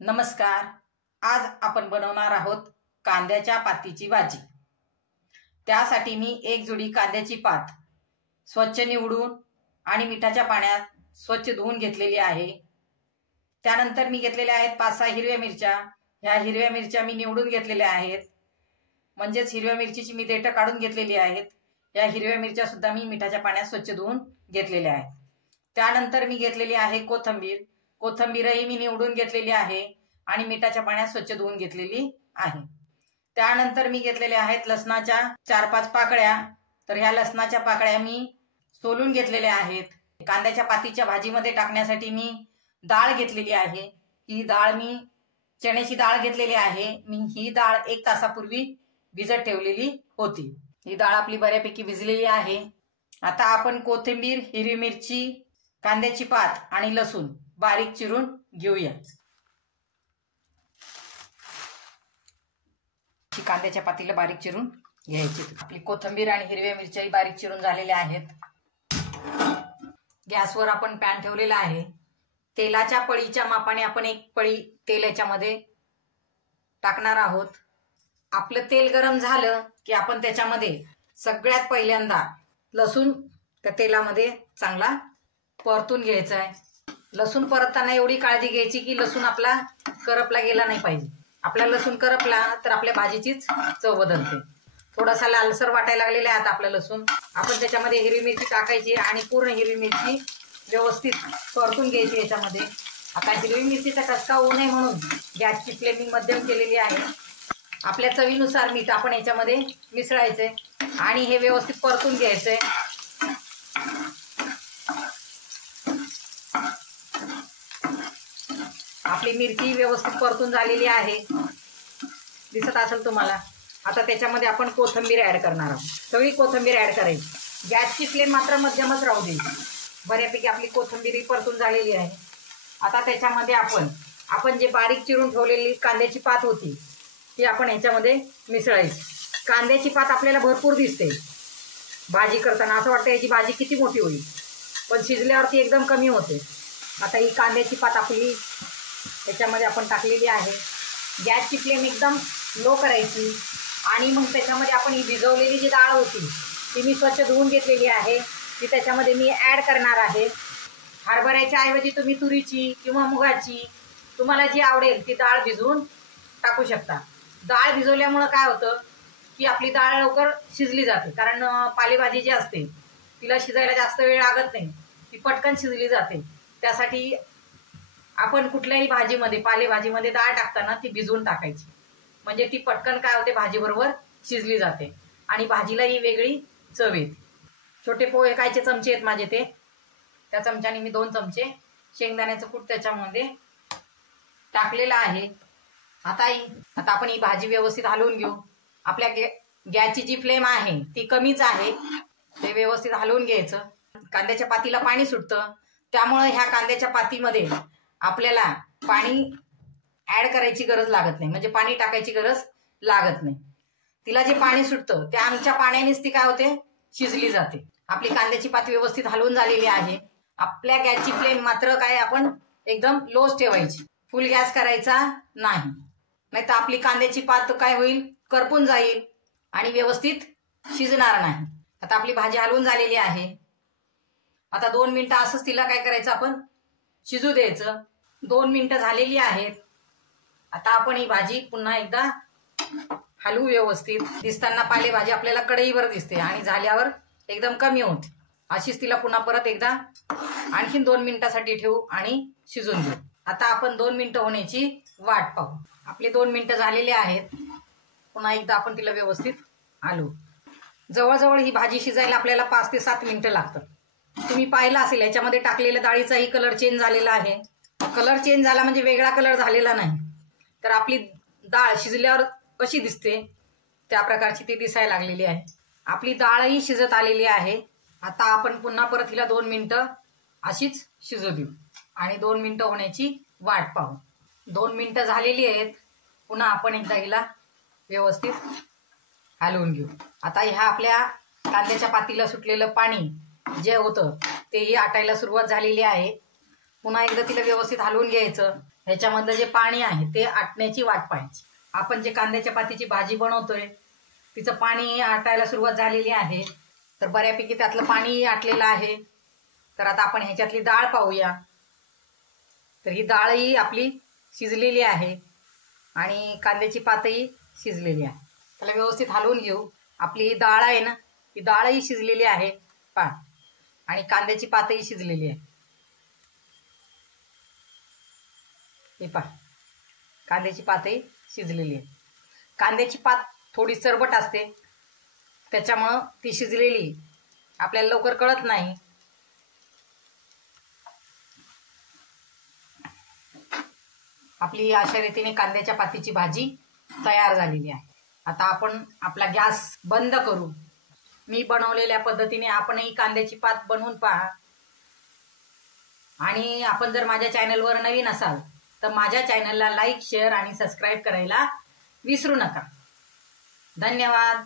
नमस्कार. आज आपण बनवणार आहोत कांद्याच्या पातीची भाजी. त्यासाठी मी एक जुडी कांद्याची पात स्वच्छ निवडून आणि मिठाच्या पाण्यात स्वच्छ धुवून घेतलेली आहे. त्यानंतर मी घेतलेल्या आहेत 5-6 हिरव्या मिरच्या. ह्या हिरव्या मिरच्या मी निवडून घेतलेल्या आहेत, म्हणजेच हिरव्या मिरचीची मी देठ काढून घेतलेली आहेत. या हिरव्या मिरच्या सुद्धा मी मिठाच्या पाण्यात स्वच्छ धुवून घेतलेल्या आहेत. त्यानंतर मी घेतलेली आहे कोथिंबीर. कोथिंबीरही मी निवडून घेतलेली आहे आणि मिठाच्या पाण्यात स्वच्छ धुवून घेतलेली आहे. त्यानंतर मी घेतलेल्या आहेत लसणाच्या 4-5 पाकळ्या. तर ह्या लसणाच्या पाकळ्या मी सोलून घेतलेल्या आहेत. कांद्याच्या पातीच्या भाजीमध्ये टाकण्यासाठी मी डाळ घेतलेली आहे. ही डाळ मी चण्याची डाळ घेतलेली आहे. मी ही डाळ 1 तासापूर्वी भिजत ठेवलेली होती. ही डाळ आपली बऱ्यापैकी भिजलेली आहे. आता आपण कोथिंबीर, हिरवी मिरची, कांद्याची पात आणि लसूण बारीक चिरून घेऊया. कांद्याच्या पातीला बारीक चिरून घ्यायची. आपली कोथिंबीर आणि हिरव्या मिरच्याही बारीक चिरून झालेल्या आहेत. गॅसवर आपण पॅन ठेवलेला आहे. तेलाच्या पळीच्या मापाने आपण 1 पळी तेल याच्यामध्ये टाकणार आहोत. आपलं तेल गरम झालं की आपण त्याच्यामध्ये सगळ्यात पहिल्यांदा लसूण त्या तेलामध्ये चांगला परतून घ्यायचा आहे. लसूण परतताना एवढी काळजी घ्यायची की लसूण आपला करपला गेला नाही पाहिजे. आपला लसूण करपला तर आपल्या भाजीचीच चव बदलते. थोडासा लालसर वाटायला लागलेला आहे आता आपला लसूण. आपण त्याच्यामध्ये हिरवी मिरची टाकायची आणि पूर्ण हिरवी मिरची व्यवस्थित परतून घ्यायची याच्यामध्ये. आता हिरवी मिरचीचा ठसका होऊ नये म्हणून गॅसची फ्लेम मध्यम केलेली आहे. आपल्या चवीनुसार मीठ आपण याच्यामध्ये मिसळायचंय आणि हे व्यवस्थित परतून घ्यायचंय. आपली मिरची व्यवस्थित परतून झालेली आहे, दिसत असेल तुम्हाला. आता त्याच्यामध्ये आपण कोथिंबीर ऍड करणार आहोत. सगळी कोथिंबीर ऍड करायची. गॅसची फ्लेम मात्र मध्यमच राहू दे. बऱ्यापैकी आपली कोथिंबीर परतून झालेली आहे. आता त्याच्यामध्ये आपण जे बारीक चिरून ठेवलेली कांद्याची पात होती ती आपण ह्याच्यामध्ये मिसळायची. कांद्याची पात आपल्याला भरपूर दिसते भाजी करताना. असं वाटतं याची भाजी किती मोठी होईल, पण शिजल्यावरती एकदम कमी होते. आता ही कांद्याची पात आपली त्याच्यामध्ये आपण टाकलेली आहे. गॅसची फ्लेम एकदम लो करायची आणि मग त्याच्यामध्ये आपण ही भिजवलेली जी डाळ होती ती मी स्वच्छ धुवून घेतलेली आहे ती त्याच्यामध्ये मी ॲड करणार आहे. हरभऱ्याच्या ऐवजी तुम्ही तुरीची किंवा मुगाची तुम्हाला जी आवडेल ती डाळ भिजवून टाकू शकता. डाळ भिजवल्यामुळं काय होतं की आपली डाळ लवकर शिजली जाते. कारण पालेभाजी जी असते तिला शिजायला जास्त वेळ लागत नाही, ती पटकन शिजली जाते. त्यासाठी आपण कुठल्याही भाजीमध्ये, पालेभाजीमध्ये डाळ टाकताना ती भिजवून टाकायची, म्हणजे ती पटकन काय होते भाजीबरोबर शिजली जाते आणि भाजीलाही वेगळी चव येते. छोटे पोहे खायचे चमचे आहेत माझे ते. त्या चमच्याने मी 2 चमचे शेंगदाण्याचं कूट त्याच्यामध्ये टाकलेला आहे. आता आपण ही भाजी व्यवस्थित हलवून घेऊ. आपल्या गॅसची जी फ्लेम आहे ती कमीच आहे. ते व्यवस्थित हलवून घ्यायचं. कांद्याच्या पातीला पाणी सुटतं, त्यामुळे ह्या कांद्याच्या पातीमध्ये आपल्याला पाणी ऍड करायची गरज लागत नाही, म्हणजे पाणी टाकायची गरज लागत नाही. तिला जे पाणी सुटतं त्या आमच्या पाण्यानेच ती काय होते, शिजली जाते. आपली कांद्याची पात व्यवस्थित हलवून झालेली आहे. आपल्या गॅसची फ्लेम मात्र काय आपण एकदम लोच ठेवायची, फुल गॅस करायचा नाही, नाहीतर आपली कांद्याची पात काय होईल, करपून जाईल आणि व्यवस्थित शिजणार नाही. आता आपली भाजी हलवून झालेली आहे. आता 2 मिनिटं असंच तिला काय करायचं, आपण शिजू द्यायचं. 2 मिनिटं झालेली आहेत. आता आपण ही भाजी पुन्हा एकदा हलवू व्यवस्थित. दिसताना पालेभाजी आपल्याला कढईवर दिसते आणि झाल्यावर एकदम कमी होते. अशीच तिला पुन्हा परत एकदा आणखीन 2 मिनिटासाठी ठेवू आणि शिजून घेऊ. आता आपण 2 मिनिटं होण्याची वाट पाहू. आपले 2 मिनिटं झालेले आहेत. पुन्हा एकदा आपण तिला व्यवस्थित हलवू. जवळजवळ ही भाजी शिजायला आपल्याला 5 ते 7 मिनिटं लागतात. तुम्ही पाहिलं असेल याच्यामध्ये टाकलेल्या डाळीचाही कलर चेंज झालेला आहे. कलर चेंज झाला म्हणजे वेगळा कलर झालेला नाही, तर आपली डाळ शिजल्यावर कशी दिसते त्या प्रकारची ती दिसायला लागलेली आहे. आपली डाळही शिजत आलेली आहे. आता आपण पुन्हा परत हिला 2 मिनिटं अशीच शिजू देऊ आणि 2 मिनिटं होण्याची वाट पाहू. 2 मिनिटं झालेली आहेत. पुन्हा आपण एकदा हिला व्यवस्थित हलवून घेऊ. आता ह्या आपल्या कांद्याच्या पातीला सुटलेलं पाणी जे होतं तेही आटायला सुरुवात झालेली आहे. पुन्हा एकदा तिला व्यवस्थित हलवून घ्यायचं. ह्याच्यामधलं जे पाणी आहे ते आटण्याची वाट पाहायची. आपण जे कांद्याच्या पातीची भाजी बनवतोय तिचं पाणी आटायला सुरुवात झालेली आहे. तर बऱ्यापैकी त्यातलं पाणी आटलेलं आहे. तर आता आपण ह्याच्यातली डाळ पाहूया. तर ही डाळही आपली शिजलेली आहे आणि कांद्याची पातही शिजलेली आहे. त्याला व्यवस्थित हलवून घेऊ. आपली ही डाळ आहे ना, ही डाळही शिजलेली आहे पहा, आणि कांद्याची पातही शिजलेली आहे. हे पहा, कांद्याची पातही शिजलेली आहे. कांद्याची पात थोडी चरबट असते, त्याच्यामुळं ती शिजलेली आपल्याला लवकर कळत नाही. आपली अशा रीतीने कांद्याच्या पातीची भाजी तयार झालेली आहे. आता आपण आपला गॅस बंद करू. मी बनवलेल्या पद्धतीने आपणही कांद्याची पात बनवून पहा. आणि आपण जर माझ्या चॅनलवर नवीन असाल तर माझ्या चॅनलला लाईक, शेअर आणि सबस्क्राईब करायला विसरू नका. धन्यवाद.